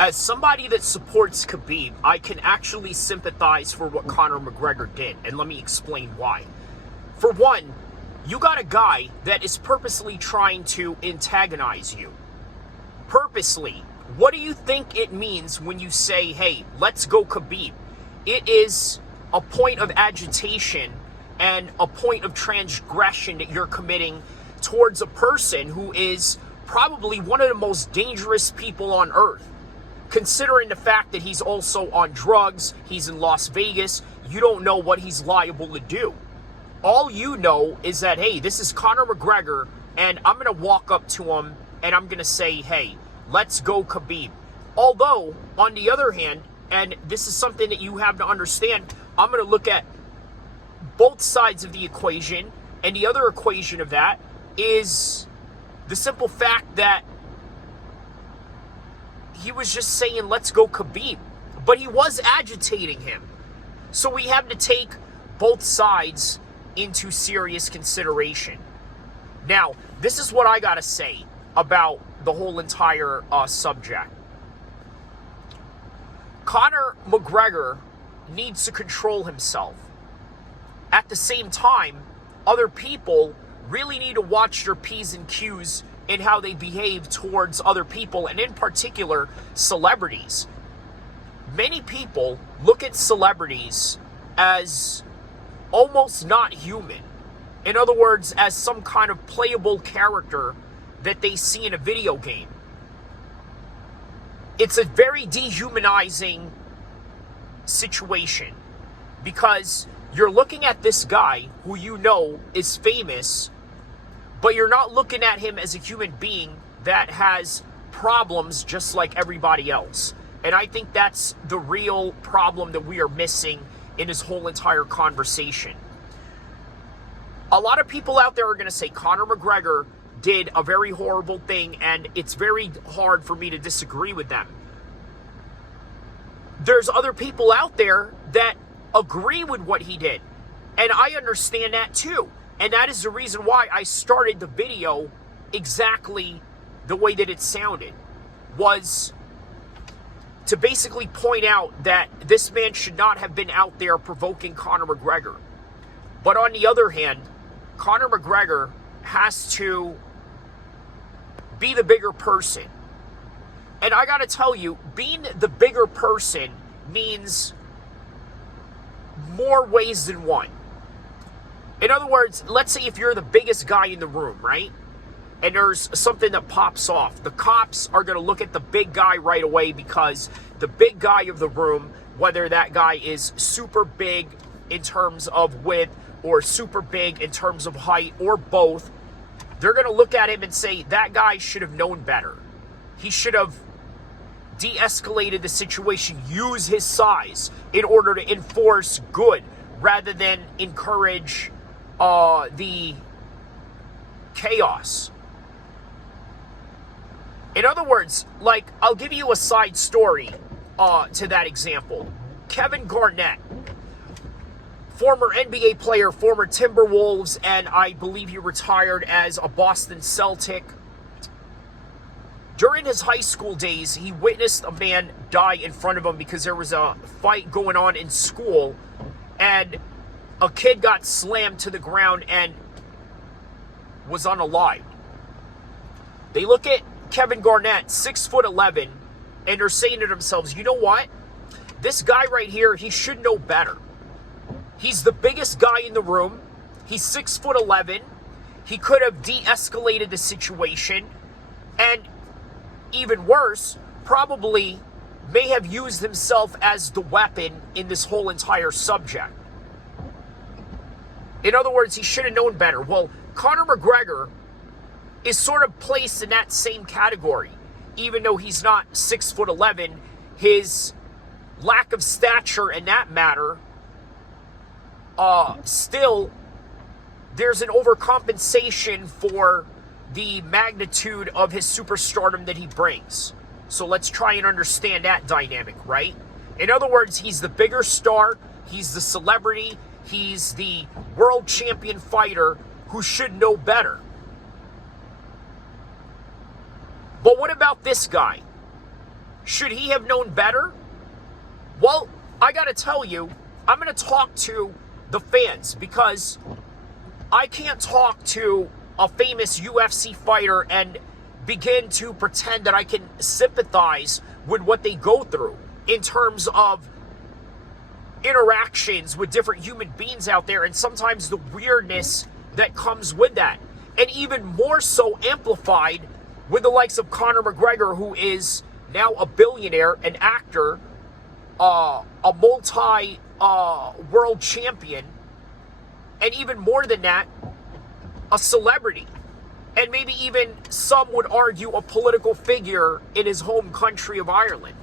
as somebody that supports Khabib, I can actually sympathize for what Conor McGregor did, and let me explain why. For one, you got a guy that is purposely trying to antagonize you. Purposely. What do you think it means when you say, hey, let's go Khabib? It is a point of agitation and a point of transgression that you're committing towards a person who is probably one of the most dangerous people on earth. Considering the fact that he's also on drugs, he's in Las Vegas, you don't know what he's liable to do. All you know is that, hey, this is Conor McGregor, and I'm going to walk up to him, and I'm going to say, hey, let's go Khabib. Although, on the other hand, and this is something that you have to understand, I'm going to look at both sides of the equation, and the other equation of that is the simple fact that he was just saying, let's go Khabib. But he was agitating him. So we have to take both sides into serious consideration. Now, this is what I got to say about the whole entire subject. Conor McGregor needs to control himself. At the same time, other people really need to watch their P's and Q's in how they behave towards other people, and in particular, celebrities. Many people look at celebrities as almost not human. In other words, as some kind of playable character that they see in a video game. It's a very dehumanizing situation because you're looking at this guy who you know is famous, but you're not looking at him as a human being that has problems just like everybody else. And I think that's the real problem that we are missing in this whole entire conversation. A lot of people out there are going to say Conor McGregor did a very horrible thing, and it's very hard for me to disagree with them. There's other people out there that agree with what he did, and I understand that too. And that is the reason why I started the video exactly the way that it sounded, was to basically point out that this man should not have been out there provoking Conor McGregor. But on the other hand, Conor McGregor has to be the bigger person. And I gotta tell you, being the bigger person means more ways than one. In other words, let's say if you're the biggest guy in the room, right? And there's something that pops off. The cops are going to look at the big guy right away because the big guy of the room, whether that guy is super big in terms of width or super big in terms of height or both, they're going to look at him and say, that guy should have known better. He should have de-escalated the situation, use his size in order to enforce good rather than encourage the chaos. In other words, like, I'll give you a side story to that example. Kevin Garnett, former NBA player, former Timberwolves, and I believe he retired as a Boston Celtic. During his high school days, he witnessed a man die in front of him because there was a fight going on in school, and a kid got slammed to the ground and was unalived. They look at Kevin Garnett, 6'11", and they're saying to themselves, you know what? This guy right here, he should know better. He's the biggest guy in the room. He's 6'11". He could have de-escalated the situation, and even worse, probably may have used himself as the weapon in this whole entire subject. In other words, he should have known better. Well, Conor McGregor is sort of placed in that same category. Even though he's not 6'11", his lack of stature in that matter, still, there's an overcompensation for the magnitude of his superstardom that he brings. So let's try and understand that dynamic, right? In other words, he's the bigger star, he's the celebrity, he's the world champion fighter who should know better. But what about this guy? Should he have known better? Well, I got to tell you, I'm going to talk to the fans because I can't talk to a famous UFC fighter and begin to pretend that I can sympathize with what they go through in terms of interactions with different human beings out there, and sometimes the weirdness that comes with that. And even more so amplified with the likes of Conor McGregor, who is now a billionaire, an actor, a multi-world champion, and even more than that, a celebrity. And maybe even some would argue a political figure in his home country of Ireland.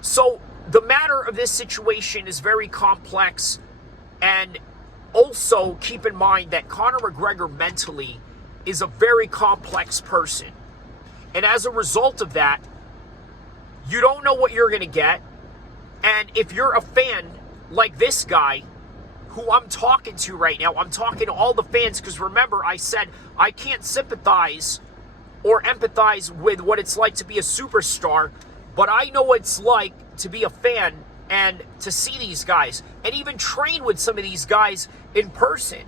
So the matter of this situation is very complex, and also keep in mind that Conor McGregor mentally is a very complex person. And as a result of that, you don't know what you're going to get. And if you're a fan like this guy, who I'm talking to right now, I'm talking to all the fans, because remember, I said I can't sympathize or empathize with what it's like to be a superstar, but I know what it's like to be a fan and to see these guys and even train with some of these guys in person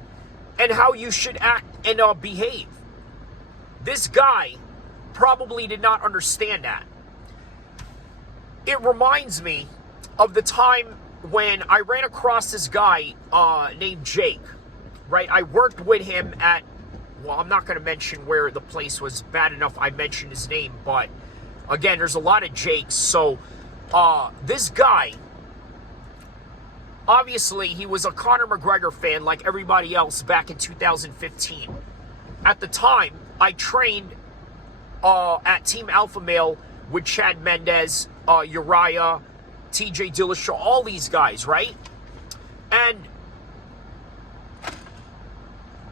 and how you should act and behave. This guy probably did not understand that. It reminds me of the time when I ran across this guy named Jake, right? I worked with him at, well, I'm not going to mention where the place was. Bad enough I mentioned his name, but again, there's a lot of Jakes. So this guy, obviously, he was a Conor McGregor fan like everybody else back in 2015. At the time, I trained at Team Alpha Male with Chad Mendes, Uriah, TJ Dillashaw, all these guys, right? And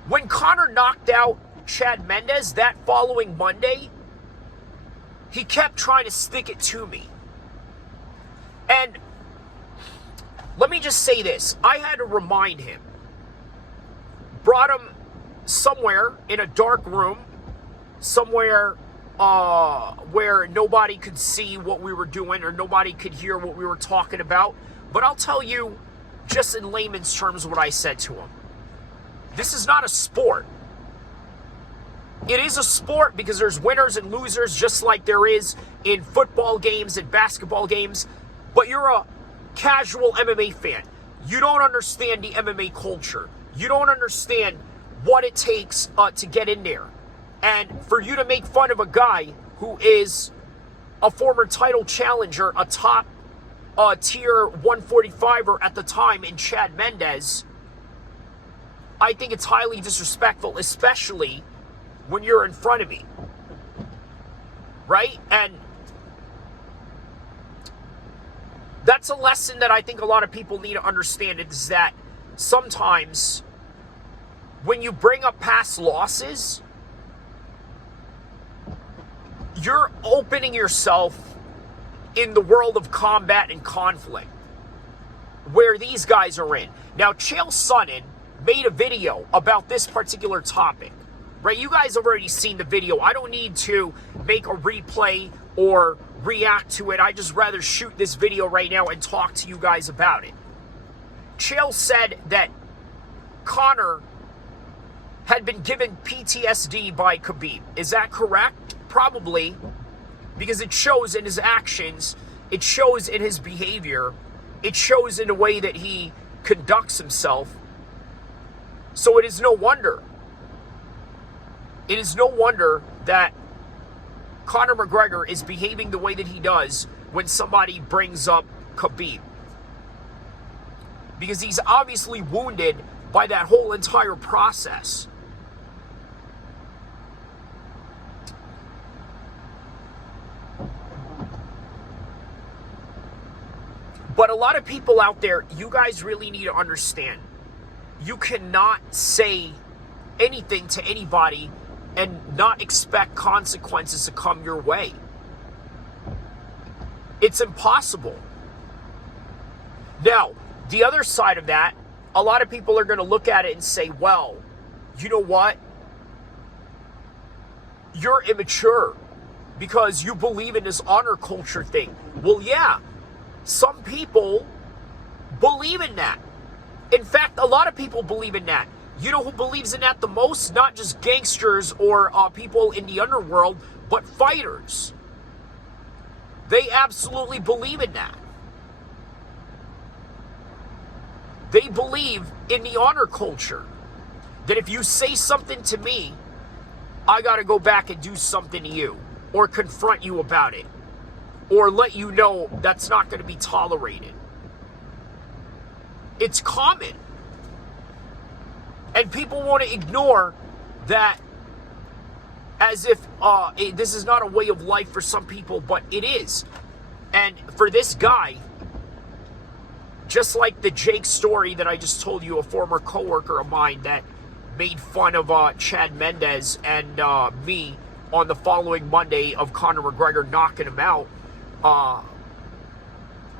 when Conor knocked out Chad Mendes that following Monday, he kept trying to stick it to me. And let me just say this. I had to remind him. Brought him somewhere in a dark room, somewhere where nobody could see what we were doing or nobody could hear what we were talking about. But I'll tell you, just in layman's terms, what I said to him. This is not a sport. It is a sport because there's winners and losers, just like there is in football games and basketball games. But you're a casual MMA fan. You don't understand the MMA culture. You don't understand what it takes to get in there. And for you to make fun of a guy who is a former title challenger, a top tier 145er at the time in Chad Mendes, I think it's highly disrespectful, especially when you're in front of me. Right? And that's a lesson that I think a lot of people need to understand, is that sometimes when you bring up past losses, you're opening yourself in the world of combat and conflict where these guys are in. Now, Chael Sonnen made a video about this particular topic, right? You guys have already seen the video. I don't need to make a replay or react to it. I just rather shoot this video right now and talk to you guys about it. Chael said that Conor had been given PTSD by Khabib. Is that correct? Probably, because it shows in his actions, it shows in his behavior, it shows in the way that he conducts himself. So it is no wonder. It is no wonder that Conor McGregor is behaving the way that he does when somebody brings up Khabib. Because he's obviously wounded by that whole entire process. But a lot of people out there, you guys really need to understand, you cannot say anything to anybody and not expect consequences to come your way. It's impossible. Now, the other side of that, a lot of people are going to look at it and say, well, you know what? You're immature because you believe in this honor culture thing. Well, yeah, some people believe in that. In fact, a lot of people believe in that. You know who believes in that the most? Not just gangsters or people in the underworld, but fighters. They absolutely believe in that. They believe in the honor culture. That if you say something to me, I got to go back and do something to you. Or confront you about it. Or let you know that's not going to be tolerated. It's common. And people want to ignore that as if this is not a way of life for some people, but it is. And for this guy, just like the Jake story that I just told you, a former coworker of mine that made fun of Chad Mendez and me on the following Monday of Conor McGregor knocking him out,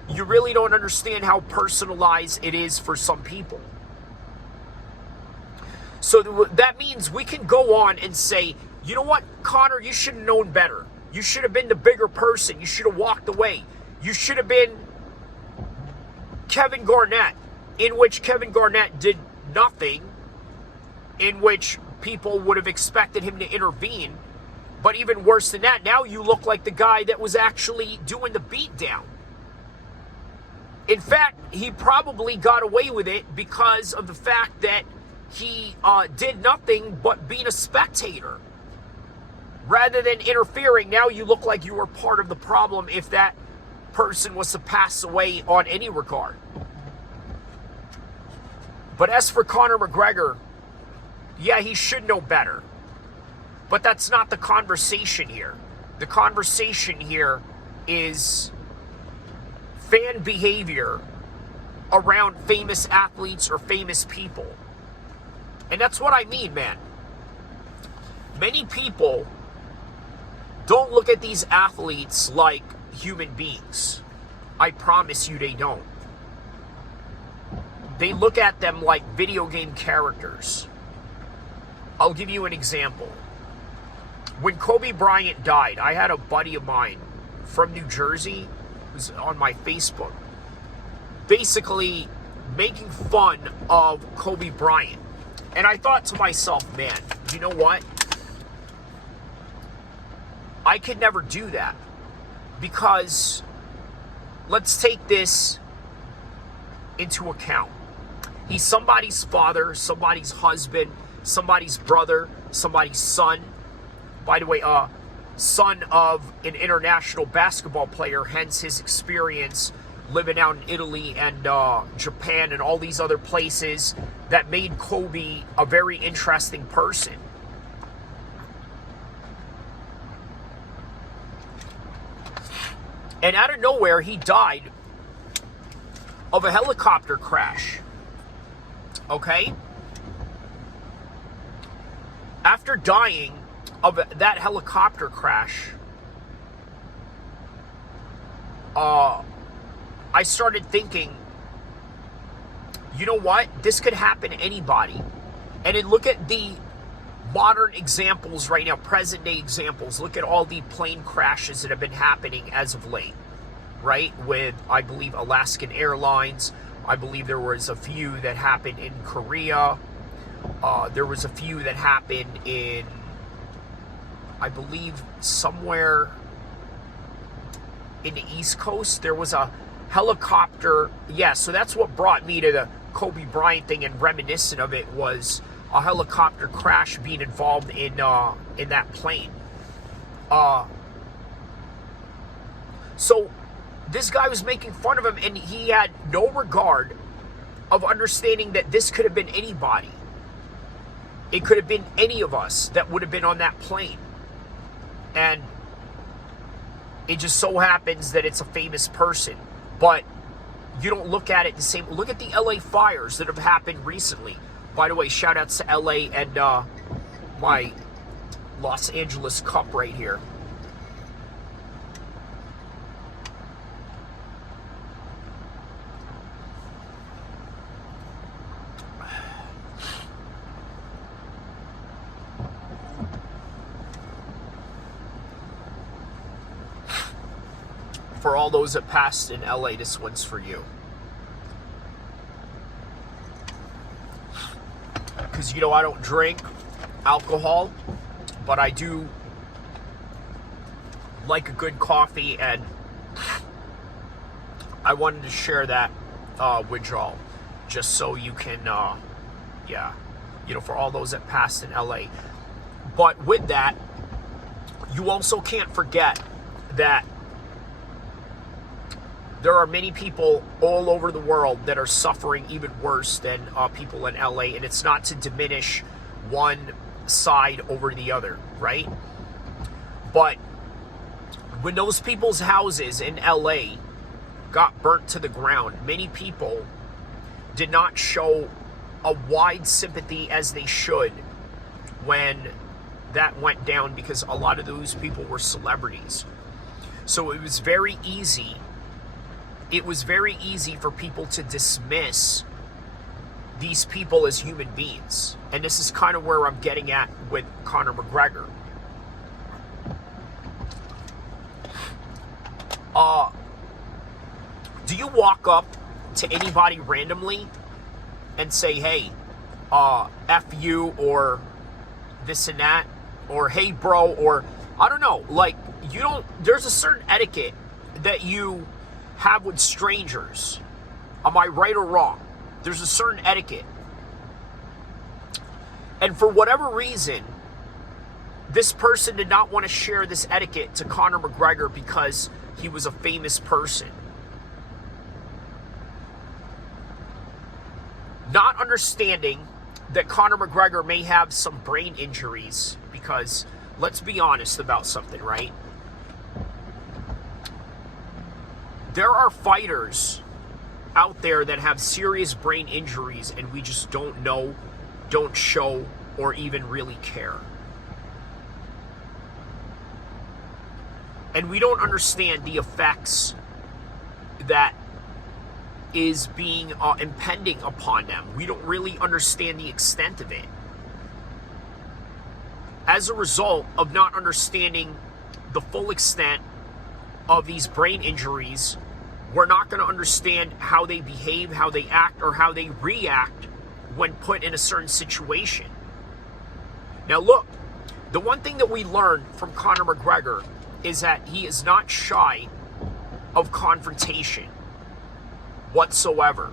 you really don't understand how personalized it is for some people. So that means we can go on and say, you know what, Conor, you should have known better. You should have been the bigger person. You should have walked away. You should have been Kevin Garnett, in which Kevin Garnett did nothing, in which people would have expected him to intervene. But even worse than that, now you look like the guy that was actually doing the beatdown. In fact, he probably got away with it because of the fact that he did nothing but being a spectator. Rather than interfering, now you look like you were part of the problem if that person was to pass away on any regard. But as for Conor McGregor, yeah, he should know better. But that's not the conversation here. The conversation here is fan behavior around famous athletes or famous people. And that's what I mean, man. Many people don't look at these athletes like human beings. I promise you they don't. They look at them like video game characters. I'll give you an example. When Kobe Bryant died, I had a buddy of mine from New Jersey who's on my Facebook basically making fun of Kobe Bryant. And I thought to myself, man, you know what? I could never do that. Because let's take this into account. He's somebody's father, somebody's husband, somebody's brother, somebody's son. By the way, son of an international basketball player, hence his experience living out in Italy and Japan and all these other places that made Kobe a very interesting person. And out of nowhere, he died of a helicopter crash. Okay? After dying of that helicopter crash, I started thinking, you know what? This could happen to anybody. And then look at the modern examples right now, present day examples. Look at all the plane crashes that have been happening as of late, right? With, I believe, Alaskan Airlines. I believe there was a few that happened in Korea. There was a few that happened in, I believe, somewhere in the East Coast. There was a helicopter. Yeah, so that's what brought me to the Kobe Bryant thing, and reminiscent of it was a helicopter crash being involved in that plane. So this guy was making fun of him, and he had no regard of understanding that this could have been anybody. It could have been any of us that would have been on that plane. And it just so happens that it's a famous person. But you don't look at it the same. Look at the LA fires that have happened recently. By the way, shout outs to LA and my Los Angeles Cup right here. For all those that passed in LA, this one's for you. Because, I don't drink alcohol, but I do like a good coffee, and I wanted to share that with y'all, just so you can, for all those that passed in LA. But with that, you also can't forget that there are many people all over the world that are suffering even worse than people in LA, and it's not to diminish one side over the other, right? But when those people's houses in LA got burnt to the ground, many people did not show a wide sympathy as they should when that went down, because a lot of those people were celebrities. So it was very easy for people to dismiss these people as human beings. And this is kind of where I'm getting at with Conor McGregor. Do you walk up to anybody randomly and say, hey, F you, or this and that, or hey bro, or I don't know, like, there's a certain etiquette that you have with strangers. Am I right or wrong? There's a certain etiquette. And for whatever reason, this person did not want to share this etiquette to Conor McGregor because he was a famous person. Not understanding that Conor McGregor may have some brain injuries, because let's be honest about something, right? There are fighters out there that have serious brain injuries, and we just don't know, don't show, or even really care. And we don't understand the effects that is being impending upon them. We don't really understand the extent of it. As a result of not understanding the full extent of these brain injuries, we're not going to understand how they behave, how they act, or how they react when put in a certain situation. Now look, the one thing that we learned from Conor McGregor is that he is not shy of confrontation whatsoever.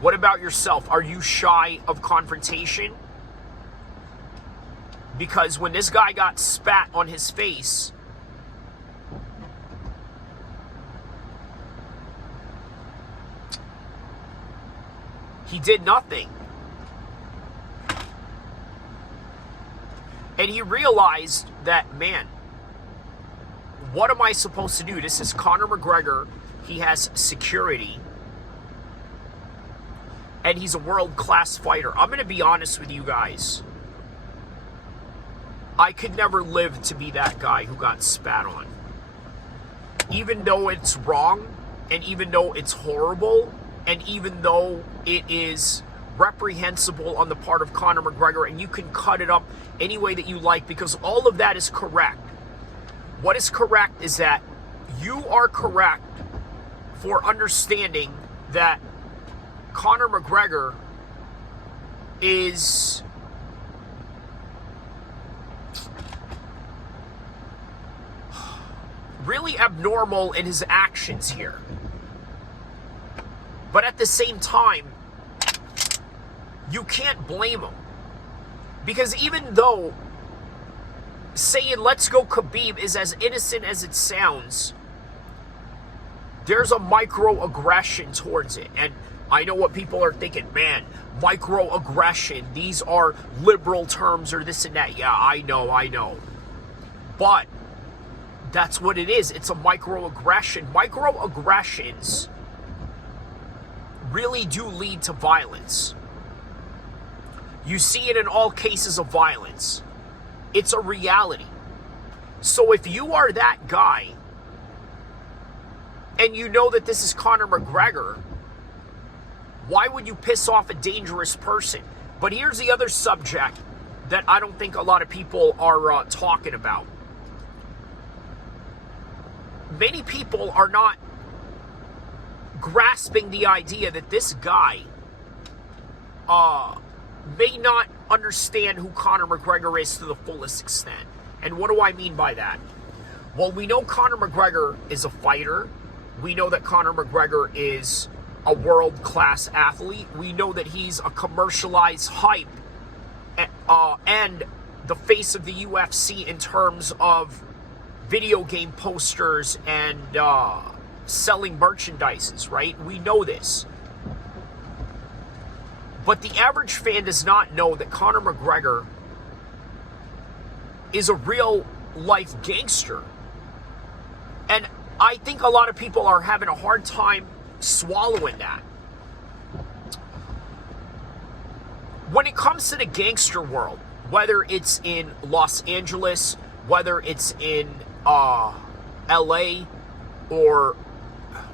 What about yourself? Are you shy of confrontation? Because when this guy got spat on his face, he did nothing. And he realized that, man, what am I supposed to do? This is Conor McGregor. He has security. And he's a world-class fighter. I'm going to be honest with you guys. I could never live to be that guy who got spat on. Even though it's wrong, and even though it's horrible, and even though it is reprehensible on the part of Conor McGregor, and you can cut it up any way that you like, because all of that is correct. What is correct is that you are correct for understanding that Conor McGregor is really abnormal in his actions here. But at the same time, you can't blame him. Because even though saying let's go Khabib is as innocent as it sounds, there's a microaggression towards it. And I know what people are thinking, man, microaggression, these are liberal terms or this and that. Yeah, I know. But that's what it is. It's a microaggression. Microaggressions really do lead to violence. You see it in all cases of violence. It's a reality. So if you are that guy, and you know that this is Conor McGregor, why would you piss off a dangerous person? But here's the other subject that I don't think a lot of people are talking about. many people are not grasping the idea that this guy may not understand who Conor McGregor is to the fullest extent. And what do I mean by that? Well, we know Conor McGregor is a fighter. We know that Conor McGregor is a world-class athlete. We know that he's a commercialized hype and the face of the UFC in terms of video game posters and selling merchandises, right? We know this. But the average fan does not know that Conor McGregor is a real-life gangster. And I think a lot of people are having a hard time swallowing that. When it comes to the gangster world, whether it's in Los Angeles, whether it's in LA, or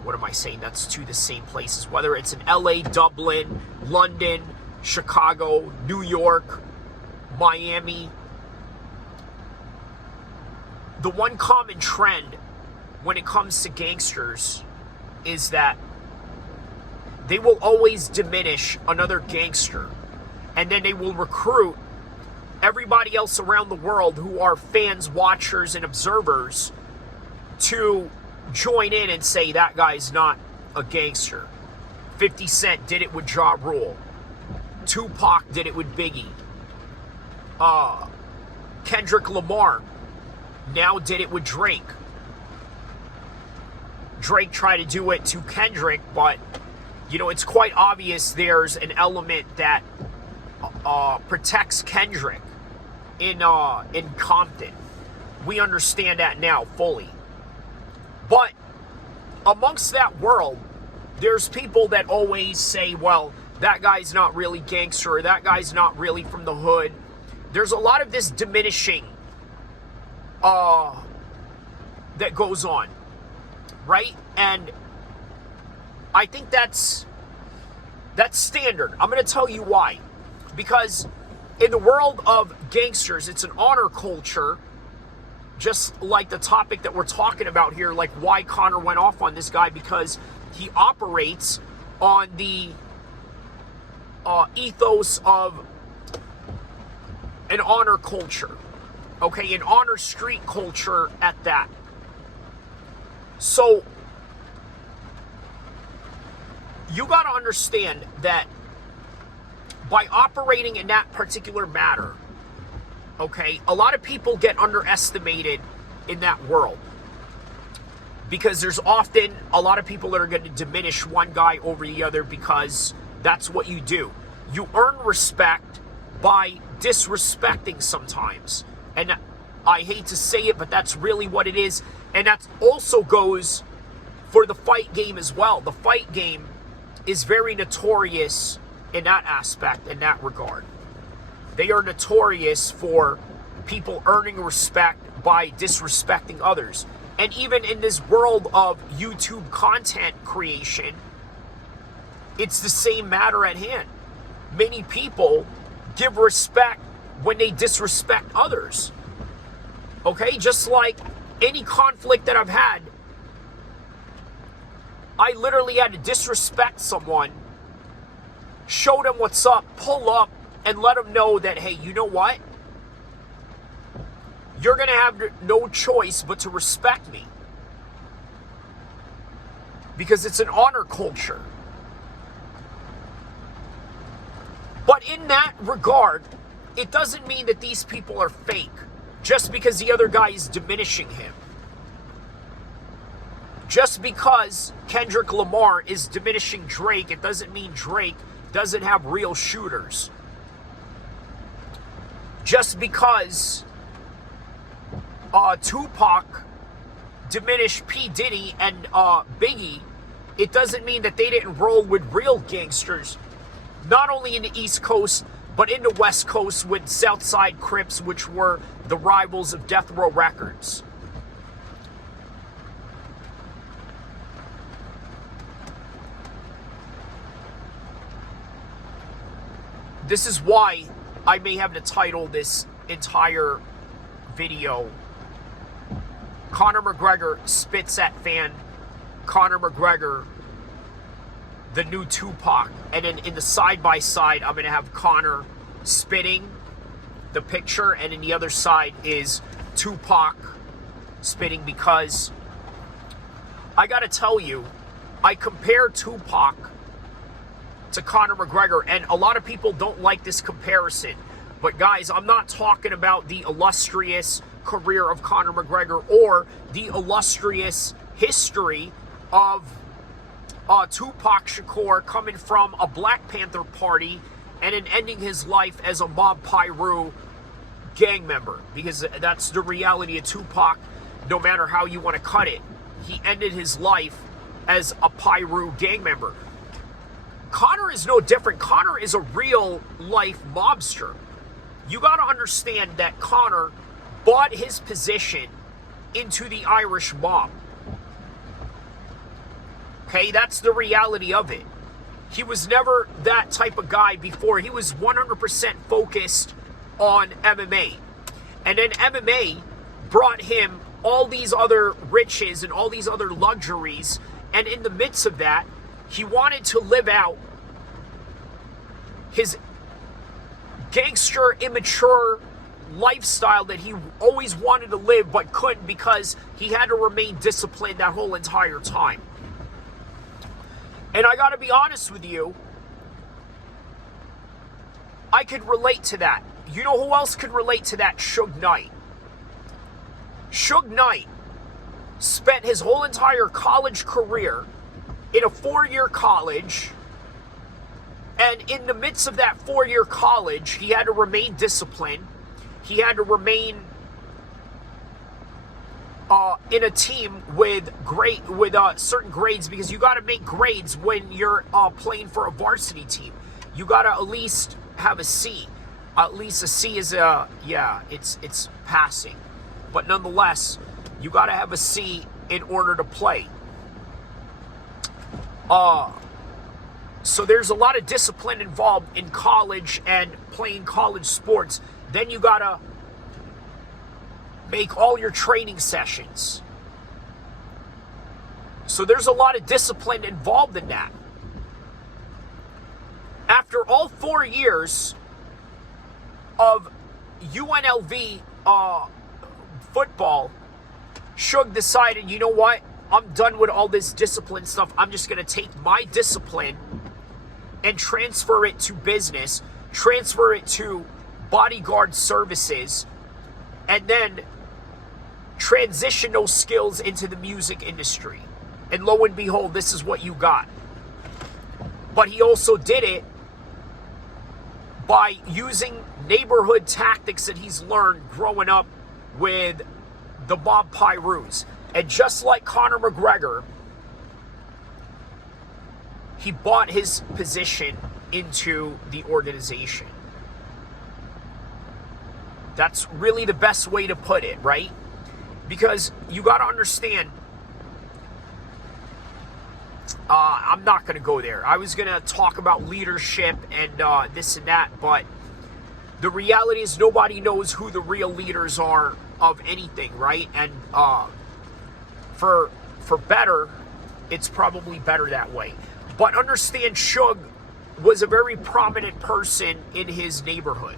what am I saying? That's two the same places. Whether it's in LA, Dublin, London, Chicago, New York, Miami, the one common trend when it comes to gangsters is that they will always diminish another gangster, and then they will recruit everybody else around the world who are fans, watchers, and observers to join in and say that guy's not a gangster. 50 Cent did it with Ja Rule. Tupac did it with Biggie. Kendrick Lamar now did it with Drake. Drake tried to do it to Kendrick, but you know, it's quite obvious there's an element that protects Kendrick in Compton. We understand that now fully. But amongst that world, there's people that always say, well, that guy's not really gangster, or that guy's not really from the hood. There's a lot of this diminishing that goes on, right? And I think that's standard. I'm going to tell you why. Because in the world of gangsters, it's an honor culture, just like the topic that we're talking about here, like why Conor went off on this guy, because he operates on the ethos of an honor culture, okay, an honor street culture at that. So you got to understand that by operating in that particular matter, okay, a lot of people get underestimated in that world, because there's often a lot of people that are going to diminish one guy over the other, because that's what you do. You earn respect by disrespecting sometimes. And I hate to say it, but that's really what it is. And that also goes for the fight game as well. The fight game is very notorious in that aspect, in that regard. They are notorious for people earning respect by disrespecting others. And even in this world of YouTube content creation, it's the same matter at hand. Many people give respect when they disrespect others. Okay, just like any conflict that I've had, I literally had to disrespect someone, show them what's up, pull up, and let them know that, hey, you know what? You're going to have no choice but to respect me. Because it's an honor culture. But in that regard, it doesn't mean that these people are fake just because the other guy is diminishing him. Just because Kendrick Lamar is diminishing Drake, it doesn't mean Drake doesn't have real shooters. Just because Tupac diminished P. Diddy and Biggie, it doesn't mean that they didn't roll with real gangsters, not only in the East Coast, but in the West Coast with Southside Crips, which were the rivals of Death Row Records. This is why I may have to title this entire video Conor McGregor spits at fan. Conor McGregor, the new Tupac. And then in the side-by-side, I'm going to have Conor spitting the picture. And in the other side is Tupac spitting, because I got to tell you, I compare Tupac to Conor McGregor, and a lot of people don't like this comparison. But guys, I'm not talking about the illustrious career of Conor McGregor or the illustrious history of Tupac Shakur coming from a Black Panther party and then ending his life as a Mob Pirus gang member. Because that's the reality of Tupac, no matter how you want to cut it. He ended his life as a Pirus gang member. Conor is no different. Conor is a real life mobster. You got to understand that Conor bought his position into the Irish mob. Okay, that's the reality of it. He was never that type of guy before. He was 100% focused on MMA. And then MMA brought him all these other riches and all these other luxuries. And in the midst of that, he wanted to live out his gangster, immature lifestyle that he always wanted to live but couldn't, because he had to remain disciplined that whole entire time. And I gotta be honest with you, I could relate to that. You know who else could relate to that? Suge Knight. Suge Knight spent his whole entire college career in a 4-year college, and in the midst of that 4-year college, he had to remain disciplined. He had to remain in a team with certain grades, because you got to make grades when you're playing for a varsity team. You got to at least have a C. At least a C is it's passing, but nonetheless, you got to have a C in order to play. So there's a lot of discipline involved in college and playing college sports. Then you gotta make all your training sessions. So there's a lot of discipline involved in that. After all 4 years of UNLV football, Suge decided, you know what? I'm done with all this discipline stuff. I'm just going to take my discipline and transfer it to business, transfer it to bodyguard services, and then transition those skills into the music industry. And lo and behold, this is what you got. But he also did it by using neighborhood tactics that he's learned growing up with the Mob Pirus. And just like Conor McGregor, he bought his position into the organization. That's really the best way to put it, right? Because you got to understand, I'm not going to go there. I was going to talk about leadership and this and that, but the reality is nobody knows who the real leaders are of anything, right? And for better, it's probably better that way. But understand, Suge was a very prominent person in his neighborhood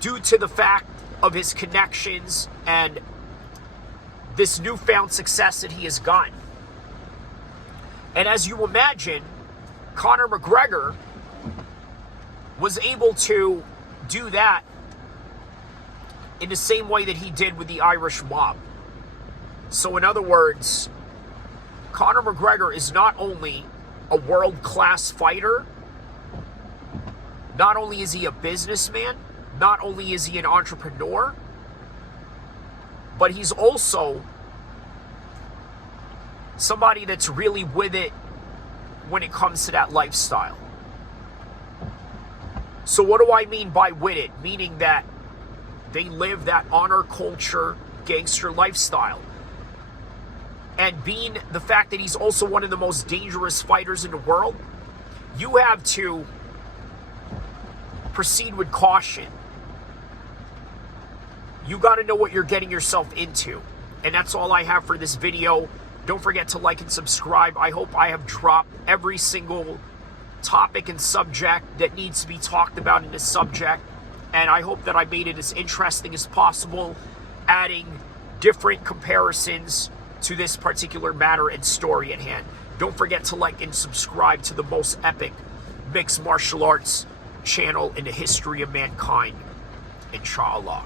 due to the fact of his connections and this newfound success that he has gotten. And as you imagine, Conor McGregor was able to do that in the same way that he did with the Irish mob. So in other words, Conor McGregor is not only a world-class fighter, not only is he a businessman, not only is he an entrepreneur, but he's also somebody that's really with it when it comes to that lifestyle. So what do I mean by with it? Meaning that they live that honor culture, gangster lifestyle. And being the fact that he's also one of the most dangerous fighters in the world, you have to proceed with caution. you got to know what you're getting yourself into. And that's all I have for this video. Don't forget to like and subscribe. I hope I have dropped every single topic and subject that needs to be talked about in this subject. And I hope that I made it as interesting as possible, adding different comparisons to this particular matter and story at hand. Don't forget to like and subscribe to the most epic mixed martial arts channel in the history of mankind. Inshallah.